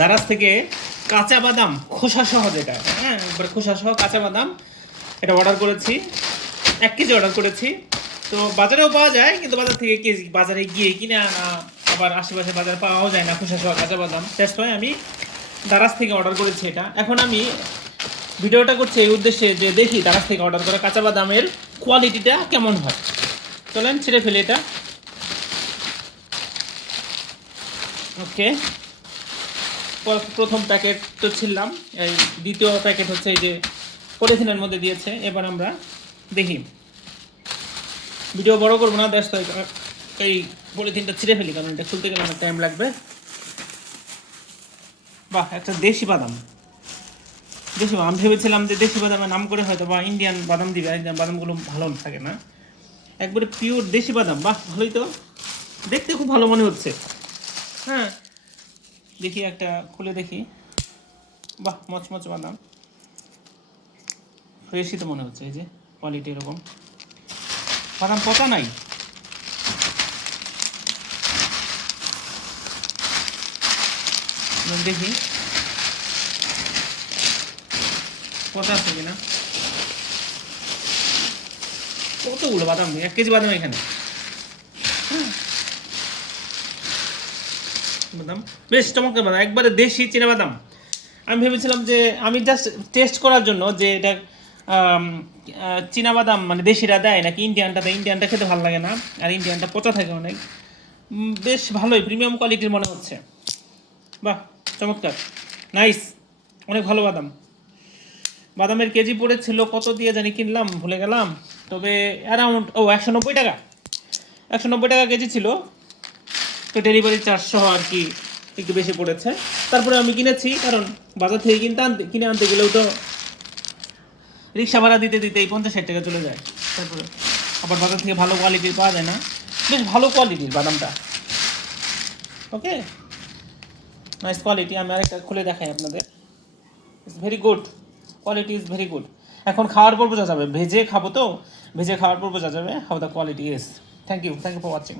দারাজ থেকে কাঁচা বাদাম খোসা সহ, যেটা হ্যাঁ একবার খোসা সহ কাঁচা বাদাম, এটা অর্ডার করেছি। 1 কেজি অর্ডার করেছি। তো বাজারেও পাওয়া যায়, কিন্তু বাজার থেকে কেজি বাজারে গিয়ে কিনে আনা, আবার আশেপাশে বাজার পাওয়াও যায় না খোসা সহ কাঁচা বাদাম। টেস্ট হয়, আমি দারাজ থেকে অর্ডার করেছি এটা। এখন আমি ভিডিওটা করছি এই উদ্দেশ্যে যে দেখি দারাজ থেকে অর্ডার করা কাঁচা বাদামের কোয়ালিটিটা কেমন হয়। চলেন ছেড়ে ফেলি এটা। ওকে, প্রথম প্যাকেট তো ছিলাম, এই দ্বিতীয় প্যাকেট হচ্ছে এই যে পলিথিনের মধ্যে দিয়েছে। এবার আমরা দেখি, ভিডিও বড় করবো না, ব্যস্ত এই পলিথিনটা ছিঁড়ে ফেলি, কারণ এটা খুলতে গেলে অনেক টাইম লাগবে। বাহ, একটা দেশি বাদাম। দেশি বাদাম, আমি ভেবেছিলাম যে দেশি বাদামের নাম করে হয়তো বা ইন্ডিয়ান বাদাম দিবে, ইন্ডিয়ান বাদামগুলো ভালো থাকে না। একবারে পিওর দেশি বাদাম, বাহ ভালোই তো, দেখতে খুব ভালো মনে হচ্ছে। হ্যাঁ, দেখি একটা খুলে দেখি। বাহ, মচমচ বাদাম, ফ্রেশই তো মনে হচ্ছে। এই যে কোয়ালিটি এরকম, বাদাম পচা নাই। দেখি পচা আছে কিনা। কতগুলো বাদাম, 1 কেজি বাদাম এখানে। বাদাম বেশ চমৎকার বাদাম, একবারে দেশি চীনা বাদাম। আমি ভেবেছিলাম যে আমি জাস্ট টেস্ট করার জন্য যে এটা চীনা বাদাম মানে দেশিরা দেয় নাকি ইন্ডিয়ানটা দেয়। ইন্ডিয়ানটা খেতে ভালো লাগে না, আর ইন্ডিয়ানটা পচা থাকে অনেক। বেশ ভালোই প্রিমিয়াম কোয়ালিটির মনে হচ্ছে। বাহ, চমৎকার, নাইস, অনেক ভালো বাদাম। বাদামের কেজি পড়েছিল কত দিয়ে জানি কিনলাম, ভুলে গেলাম। তবে অ্যারাউন্ড 190 টাকা, 190 টাকা কেজি ছিল। তো ডেলিভারি 400 আর কি, একটু বেশি পড়েছে। তারপরে আমি কিনেছি, কারণ বাজার থেকে কিনে আনতে গেলেও তো রিক্সা ভাড়া দিতে দিতেই 50-60 টাকা চলে যায়। তারপরে আবার বাজার থেকে ভালো কোয়ালিটির পাওয়া যায় না, বেশ ভালো কোয়ালিটির বাদামটা। ওকে, নাইস কোয়ালিটি। আমি আরেকটা খুলে দেখাই আপনাদের। It's very good, quality is very good. এখন খাওয়ার পর বোঝা যাবে, ভেজে খাবো তো, ভেজে খাওয়ার পর বোঝা যাবে how the quality is. Thank you for watching.